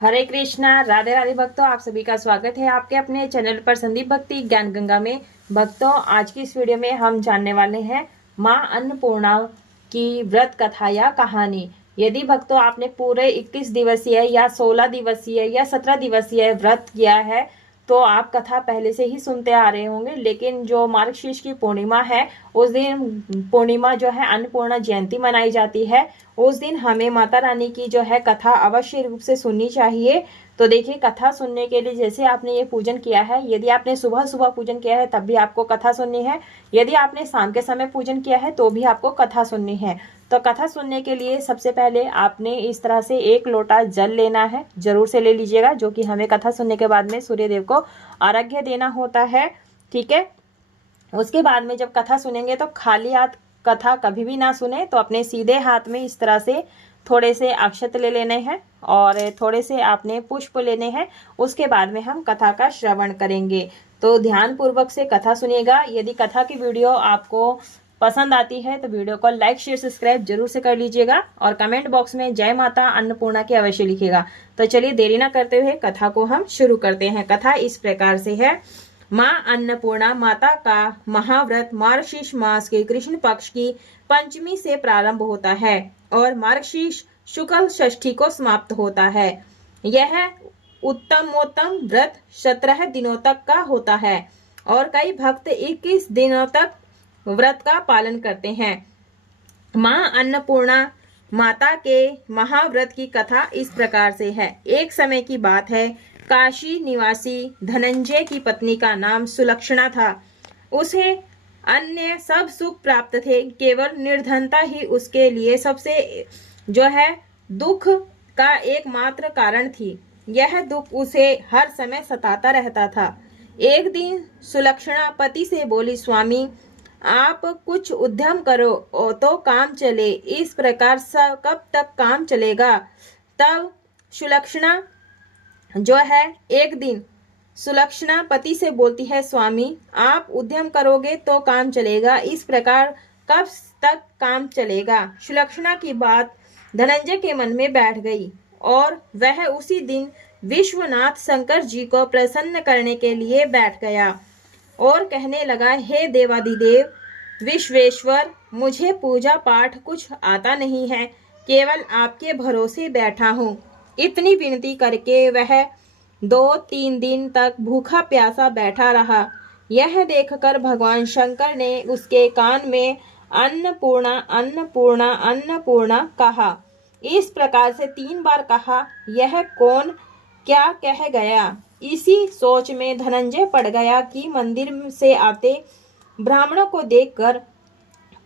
हरे कृष्णा, राधे राधे भक्तों, आप सभी का स्वागत है आपके अपने चैनल पर संदीप भक्ति ज्ञान गंगा में। भक्तों, आज की इस वीडियो में हम जानने वाले हैं माँ अन्नपूर्णा की व्रत कथा या कहानी। यदि भक्तों आपने पूरे 21 दिवसीय या 16 दिवसीय या 17 दिवसीय व्रत किया है तो आप कथा पहले से ही सुनते आ रहे होंगे, लेकिन जो मार्गशीर्ष की पूर्णिमा है उस दिन पूर्णिमा जो है अन्नपूर्णा जयंती मनाई जाती है। उस दिन हमें माता रानी की जो है कथा अवश्य रूप से सुननी चाहिए। तो देखिए, कथा सुनने के लिए जैसे आपने ये पूजन किया है, यदि आपने सुबह सुबह पूजन किया है तब भी आपको कथा सुननी है, यदि आपने शाम के समय पूजन किया है तो भी आपको कथा सुननी है। तो कथा सुनने के लिए सबसे पहले आपने इस तरह से 1 लोटा जल लेना है, जरूर से ले लीजिएगा, जो कि हमें कथा सुनने के बाद में सूर्य देव को अर्घ्य देना होता है। ठीक है। उसके बाद में जब कथा सुनेंगे तो खाली हाथ कथा कभी भी ना सुने, तो अपने सीधे हाथ में इस तरह से थोड़े से अक्षत ले लेने हैं और थोड़े से आपने पुष्प लेने हैं। उसके बाद में हम कथा का श्रवण करेंगे, तो ध्यान पूर्वक से कथा सुनिएगा। यदि कथा की वीडियो आपको पसंद आती है तो वीडियो को लाइक शेयर सब्सक्राइब जरूर से कर लीजिएगा और कमेंट बॉक्स में जय माता अन्नपूर्णा की अवश्य लिखिएगा। तो चलिए देरी ना करते हुए कथा को हम शुरू करते हैं। कथा इस प्रकार से है। माँ अन्नपूर्णा माता का महाव्रत मार्गशीर्ष मास के कृष्ण पक्ष की पंचमी से प्रारंभ होता है और मार्गशीर्ष शुक्ल षष्ठी को समाप्त होता है। यह उत्तमोत्तम व्रत 17 दिनों तक का होता है और कई भक्त 21 दिनों तक व्रत का पालन करते हैं। माँ अन्नपूर्णा माता के महाव्रत की कथा इस प्रकार से है। एक समय की बात है, काशी निवासी धनंजय की पत्नी का नाम सुलक्षणा था। उसे अन्य सब सुख प्राप्त थे, केवल निर्धनता ही उसके लिए सबसे जो है दुख का एकमात्र कारण थी। यह दुख उसे हर समय सताता रहता था। एक दिन सुलक्षणा पति से बोली, स्वामी आप कुछ उद्यम करो तो काम चले, इस प्रकार सब कब तक काम चलेगा। तब सुलक्षणा जो है एक दिन सुलक्षणा पति से बोलती है, स्वामी आप उद्यम करोगे तो काम चलेगा, इस प्रकार कब तक काम चलेगा। सुलक्षणा की बात धनंजय के मन में बैठ गई और वह उसी दिन विश्वनाथ शंकर जी को प्रसन्न करने के लिए बैठ गया और कहने लगा, हे देवाधिदेव विश्वेश्वर, मुझे पूजा पाठ कुछ आता नहीं है, केवल आपके भरोसे बैठा हूँ। इतनी विनती करके वह 2-3 दिन तक भूखा प्यासा बैठा रहा। यह देखकर भगवान शंकर ने उसके कान में अन्नपूर्णा अन्नपूर्णा अन्नपूर्णा कहा। इस प्रकार से 3 बार कहा। यह कौन क्या कह गया। इसी सोच में धनंजय पड़ गया कि मंदिर से आते ब्राह्मणों को देखकर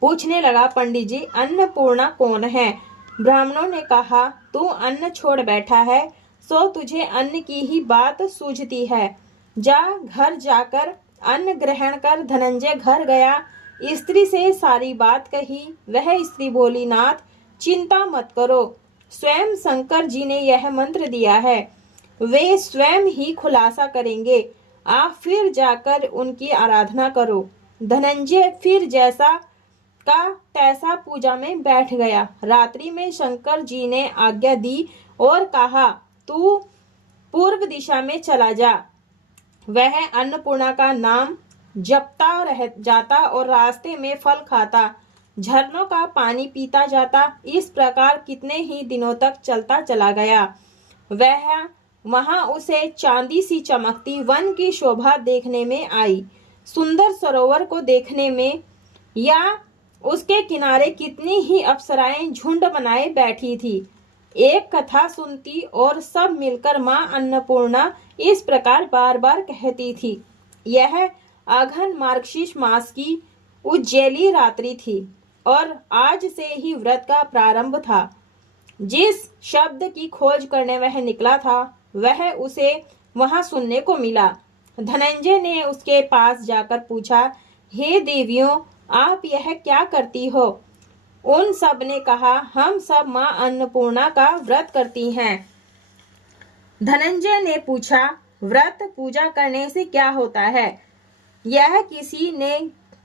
पूछने लगा, पंडित जी अन्नपूर्णा कौन है। ब्राह्मणों ने कहा, तू अन्न छोड़ बैठा है सो तुझे अन्न की ही बात सूझती है, जा घर जाकर अन्न ग्रहण कर। धनंजय घर गया, स्त्री से सारी बात कही। वह स्त्री बोली, नाथ चिंता मत करो, स्वयं शंकर जी ने यह मंत्र दिया है, वे स्वयं ही खुलासा करेंगे, आप फिर जाकर उनकी आराधना करो। धनंजय फिर जैसा का तैसा पूजा में बैठ गया। रात्रि में शंकर जी ने आज्ञा दी और कहा, तू पूर्व दिशा में चला जा। वह अन्नपूर्णा का नाम जपता रह जाता और रास्ते में फल खाता, झरनों का पानी पीता जाता। इस प्रकार कितने ही दिनों तक चलता चला गया। वहां उसे चांदी सी चमकती वन की शोभा देखने में आई। सुंदर सरोवर को देखने में या उसके किनारे कितनी ही अप्सराएं झुंड बनाए बैठी थी। एक कथा सुनती और सब मिलकर माँ अन्नपूर्णा इस प्रकार बार बार कहती थी। यह अघन मार्गशीर्ष मास की उज्जैली रात्रि थी और आज से ही व्रत का प्रारंभ था। जिस शब्द की खोज करने वह निकला था वह उसे वहां सुनने को मिला। धनंजय ने उसके पास जाकर पूछा, हे देवियों आप यह क्या करती हो। उन सब ने कहा, हम सब माँ अन्नपूर्णा का व्रत करती हैं। धनंजय ने पूछा, व्रत पूजा करने से क्या होता है, यह किसी ने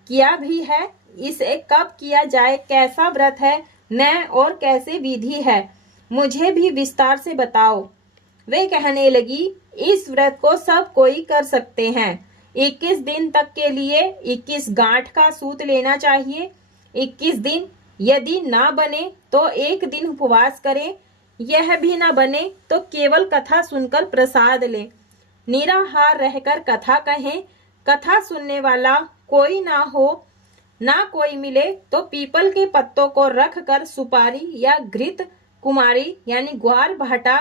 किया भी है, इसे कब किया जाए, कैसा व्रत है, मैं और कैसे विधि है, मुझे भी विस्तार से बताओ। वे कहने लगी, इस व्रत को सब कोई कर सकते हैं। 21 दिन तक के लिए 21 गांठ का सूत लेना चाहिए। 21 दिन यदि ना बने तो एक दिन उपवास करें। यह भी ना बने तो केवल कथा सुनकर प्रसाद लें। निराहार रहकर कथा कहें। कथा सुनने वाला कोई ना हो, ना कोई मिले तो पीपल के पत्तों को रखकर सुपारी या घृत कुमारी यानी ग्वार भाटा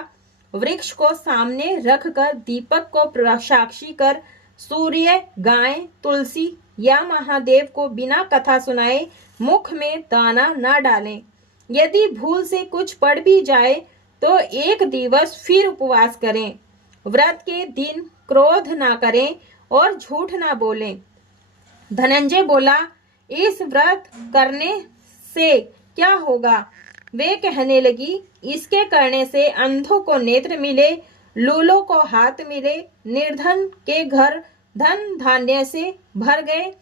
वृक्ष को सामने रखकर दीपक को साक्षी कर सूर्य, गाय, तुलसी या महादेव को बिना कथा सुनाए मुख में दाना न डालें। यदि भूल से कुछ पड़ भी जाए तो एक दिवस फिर उपवास करें। व्रत के दिन क्रोध ना करें और झूठ ना बोलें। धनंजय बोला, इस व्रत करने से क्या होगा? वे कहने लगी, इसके करने से अंधों को नेत्र मिले, लूलों को हाथ मिले, निर्धन के घर धन धान्य से भर गए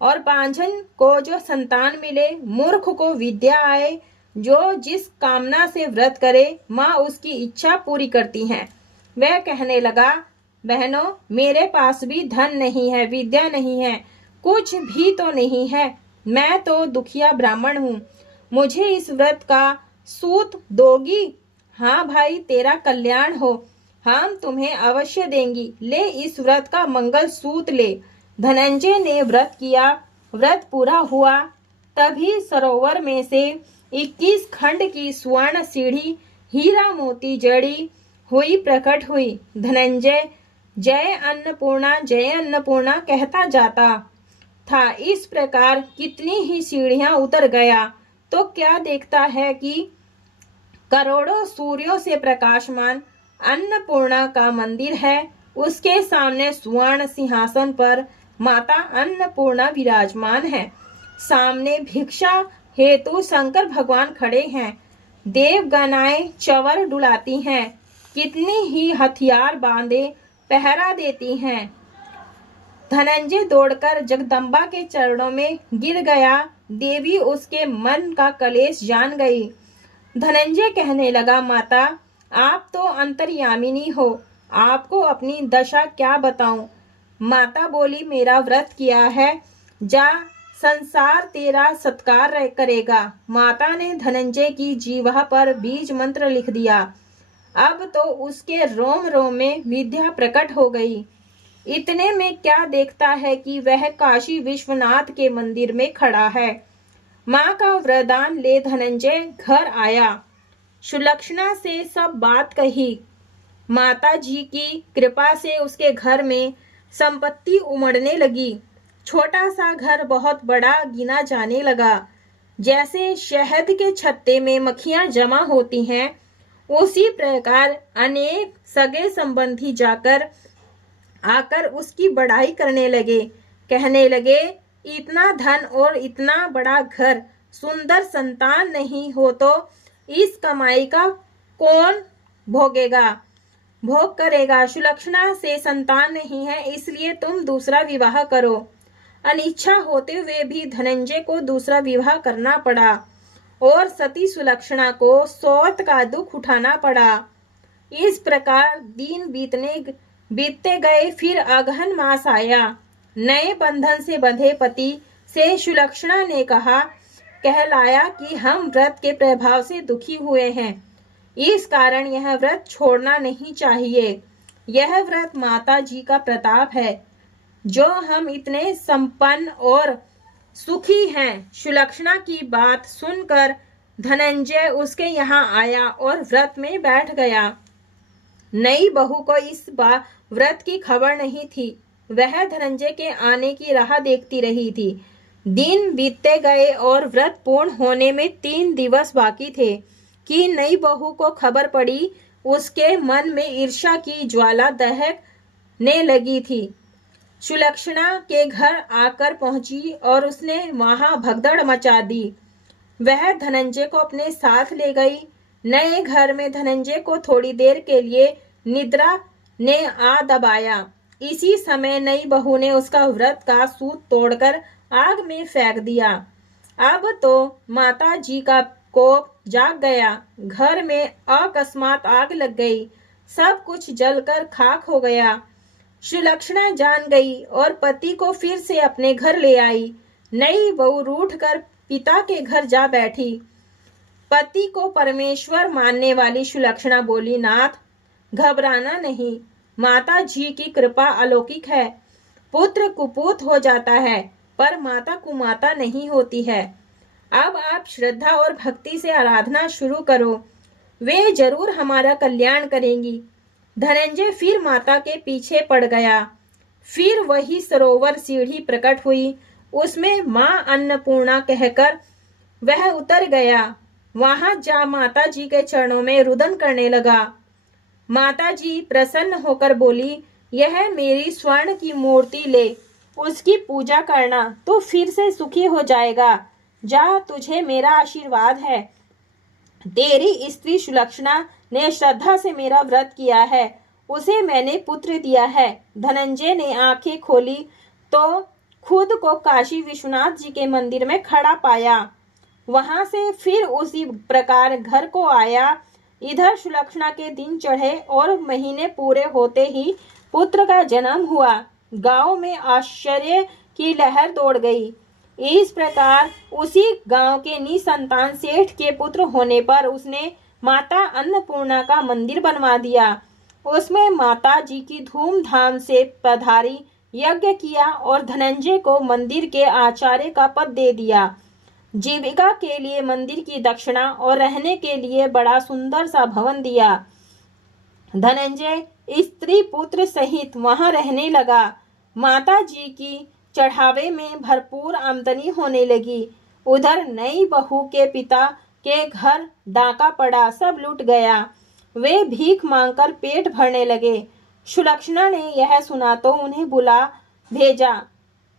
और बांझन को जो संतान मिले, मूर्ख को विद्या आए। जो जिस कामना से व्रत करे माँ उसकी इच्छा पूरी करती हैं। वह कहने लगा, बहनों, मेरे पास भी धन नहीं है, विद्या नहीं है, कुछ भी तो नहीं है। मैं तो दुखिया ब्राह्मण हूँ। मुझे इस व्रत का सूत दोगी? हाँ भाई, तेरा कल्याण हो, हम तुम्हें अवश्य देंगी। ले इस व्रत का मंगल सूत ले। धनंजय ने व्रत किया। व्रत पूरा हुआ। तभी सरोवर में से 21 खंड की स्वर्ण सीढ़ी हीरा मोती जड़ी हुई प्रकट हुई। धनंजय जय अन्नपूर्णा कहता जाता था। इस प्रकार कितनी ही सीढ़ियां उतर गया तो क्या देखता है कि करोड़ों सूर्यों से प्रकाशमान अन्नपूर्णा का मंदिर है। उसके सामने स्वर्ण सिंहासन पर माता अन्नपूर्णा विराजमान है। सामने भिक्षा हेतु शंकर भगवान खड़े हैं। देवगणाएं चवर डुलाती हैं। कितनी ही हथियार बांधे पहरा देती हैं। धनंजय दौड़कर जगदम्बा के चरणों में गिर गया। देवी उसके मन का कलेश जान गई। धनंजय कहने लगा, माता, आप तो अंतर्यामिनी हो, आपको अपनी दशा क्या बताऊं? माता बोली, मेरा व्रत किया है, जा, संसार तेरा सत्कार करेगा। माता ने धनंजय की जीवा पर बीज मंत्र लिख दिया। अब तो उसके रोम रोम में विद्या प्रकट हो गई। इतने में क्या देखता है कि वह काशी विश्वनाथ के मंदिर में खड़ा है। माँ का वरदान ले धनंजय घर आया। सुलक्षणा से सब बात कही। माता जी की कृपा से उसके घर में संपत्ति उमड़ने लगी। छोटा सा घर बहुत बड़ा गिना जाने लगा। जैसे शहद के छत्ते में मक्खियां जमा होती हैं, उसी प्रकार अनेक सगे संबंधी आकर उसकी बड़ाई करने लगे। कहने लगे, इतना धन और इतना बड़ा घर, सुंदर संतान नहीं हो तो इस कमाई का कौन भोग करेगा? सुलक्षणा से संतान नहीं है, इसलिए तुम दूसरा विवाह करो। अनिच्छा होते हुए भी धनंजय को दूसरा विवाह करना पड़ा और सती सुलक्षणा को सौत का दुख उठाना पड़ा। इस प्रकार दिन बीतते गए। फिर अगहन मास आया। नए बंधन से बंधे पति से सुलक्षणा ने कहलाया कि हम व्रत के प्रभाव से दुखी हुए हैं, इस कारण यह व्रत छोड़ना नहीं चाहिए। यह व्रत माता जी का प्रताप है जो हम इतने संपन्न और सुखी हैं। सुलक्षणा की बात सुनकर धनंजय उसके यहाँ आया और व्रत में बैठ गया। नई बहू को इस बार व्रत की खबर नहीं थी। वह धनंजय के आने की राह देखती रही थी। दिन बीतते गए और व्रत पूर्ण होने में 3 दिवस बाकी थे कि नई बहू को खबर पड़ी। उसके मन में ईर्ष्या की ज्वाला दहकने लगी थी। सुलक्षणा के घर आकर पहुंची और उसने वहां भगदड़ मचा दी। वह धनंजय को अपने साथ ले गई। नए घर में धनंजय को थोड़ी देर के लिए निद्रा ने आ दबाया। इसी समय नई बहू ने उसका व्रत का सूत तोड़कर आग में फेंक दिया। अब तो माता जी का कोप जाग गया। घर में अकस्मात आग लग गई। सब कुछ जलकर खाक हो गया। सुलक्षणा जान गई और पति को फिर से अपने घर ले आई। नई बहू रूठ कर पिता के घर जा बैठी। पति को परमेश्वर मानने वाली सुलक्षणा बोली, नाथ घबराना नहीं, माता जी की कृपा अलौकिक है। पुत्र कुपुत हो जाता है पर माता कुमाता नहीं होती है। अब आप श्रद्धा और भक्ति से आराधना शुरू करो, वे जरूर हमारा कल्याण करेंगी। धनंजय फिर माता के पीछे पड़ गया। फिर वही सरोवर सीढ़ी प्रकट हुई, उसमें माँ अन्नपूर्णा कहकर वह उतर गया। वहां जा माता जी के चरणों में रुदन करने लगा। माता जी प्रसन्न होकर बोली, यह मेरी स्वर्ण की मूर्ति ले, उसकी पूजा करना तो फिर से सुखी हो जाएगा। जा, तुझे मेरा आशीर्वाद है। तेरी स्त्री सुलक्षणा ने श्रद्धा से मेरा व्रत किया है, उसे मैंने पुत्र दिया है। धनंजय ने आंखें खोली तो खुद को काशी विश्वनाथ जी के मंदिर में खड़ा पाया। वहां से फिर उसी प्रकार घर को आया। इधर सुलक्षणा के दिन चढ़े और महीने पूरे होते ही पुत्र का जन्म हुआ। गांव में आश्चर्य की लहर दौड़ गई। इस प्रकार उसी गांव के निसंतान सेठ के पुत्र होने पर उसने माता अन्नपूर्णा का मंदिर बनवा दिया। उसमें माता जी की धूमधाम से पधारी, यज्ञ किया और धनंजय को मंदिर के आचार्य का पद दे दिया। जीविका के लिए मंदिर की दक्षिणा और रहने के लिए बड़ा सुंदर सा भवन दिया। धनंजय स्त्री पुत्र सहित वहां रहने लगा। माता जी की चढ़ावे में भरपूर आमदनी होने लगी। उधर नई बहू के पिता के घर डाका पड़ा, सब लूट गया। वे भीख मांगकर पेट भरने लगे। सुलक्षणा ने यह सुना तो उन्हें बुला भेजा,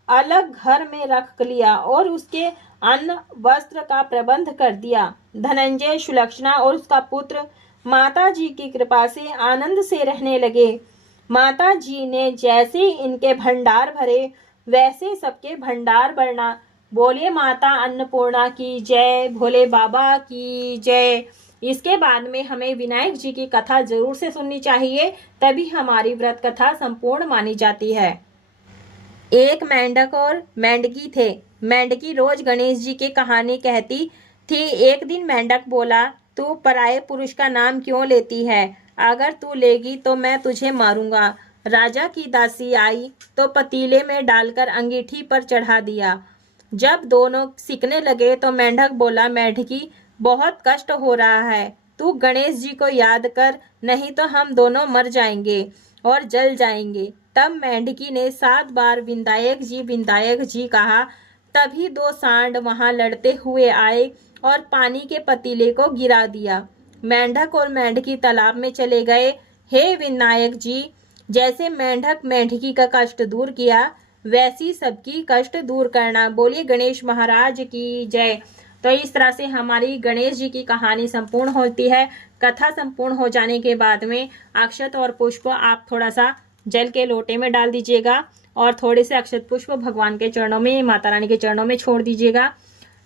अलग घर में रख लिया और उसके अन्न वस्त्र का प्रबंध कर दिया। धनंजय, सुलक्षणा और उसका पुत्र माता जी की कृपा से आनंद से रहने लगे। माता जी ने जैसे इनके भंडार भरे वैसे सबके भंडार भरना। बोलिए माता अन्नपूर्णा की जय, भोले बाबा की जय। इसके बाद में हमें विनायक जी की कथा जरूर से सुननी चाहिए, तभी हमारी व्रत कथा संपूर्ण मानी जाती है। एक मेंढक और मेंढकी थे। मेंढकी रोज गणेश जी की कहानी कहती थी। एक दिन मेंढक बोला, तू पराये पुरुष का नाम क्यों लेती है? अगर तू लेगी तो मैं तुझे मारूंगा। राजा की दासी आई तो पतीले में डालकर अंगीठी पर चढ़ा दिया। जब दोनों सिकने लगे तो मेंढक बोला, मेंढकी बहुत कष्ट हो रहा है, तू गणेश जी को याद कर, नहीं तो हम दोनों मर जाएंगे और जल जाएंगे। तब मेंढकी ने 7 बार विंदायक जी कहा। तभी 2 सांड वहां लड़ते हुए आए और पानी के पतीले को गिरा दिया। मेंढक और मेंढकी तालाब में चले गए। हे विनायक जी, जैसे मेंढक मेंढकी का कष्ट दूर किया, वैसी सबकी कष्ट दूर करना। बोलिए गणेश महाराज की जय। तो इस तरह से हमारी गणेश जी की कहानी संपूर्ण होती है। कथा संपूर्ण हो जाने के बाद में अक्षत और पुष्प आप थोड़ा सा जल के लोटे में डाल दीजिएगा और थोड़े से अक्षत पुष्प भगवान के चरणों में, माता रानी के चरणों में छोड़ दीजिएगा।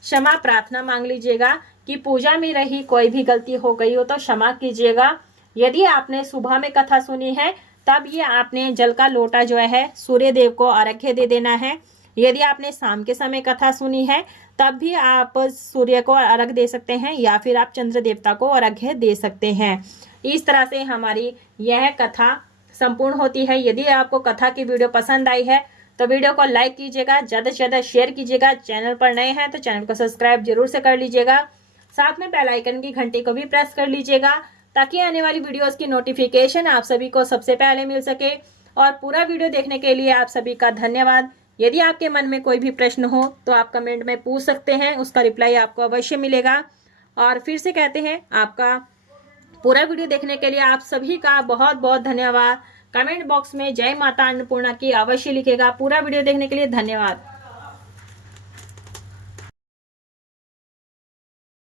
क्षमा प्रार्थना मांग लीजिएगा कि पूजा में रही कोई भी गलती हो गई हो तो क्षमा कीजिएगा। यदि आपने सुबह में कथा सुनी है तब ये आपने जल का लोटा जो है सूर्य देव को अर्घ्य दे देना है। यदि आपने शाम के समय कथा सुनी है तब भी आप सूर्य को अर्घ्य दे सकते हैं या फिर आप चंद्र देवता को अर्घ्य दे सकते हैं। इस तरह से हमारी यह कथा संपूर्ण होती है। यदि आपको कथा की वीडियो पसंद आई है तो वीडियो को लाइक कीजिएगा, ज्यादा से ज्यादा शेयर कीजिएगा। चैनल पर नए हैं तो चैनल को सब्सक्राइब जरूर से कर लीजिएगा। साथ में बेल आइकन की घंटी को भी प्रेस कर लीजिएगा ताकि आने वाली वीडियोस की नोटिफिकेशन आप सभी को सबसे पहले मिल सके। और पूरा वीडियो देखने के लिए आप सभी का धन्यवाद। यदि आपके मन में कोई भी प्रश्न हो तो आप कमेंट में पूछ सकते हैं, उसका रिप्लाई आपको अवश्य मिलेगा। और फिर से कहते हैं, आपका पूरा वीडियो देखने के लिए आप सभी का बहुत बहुत धन्यवाद। कमेंट बॉक्स में जय माता अन्नपूर्णा की अवश्य लिखेगा। पूरा वीडियो देखने के लिए धन्यवाद।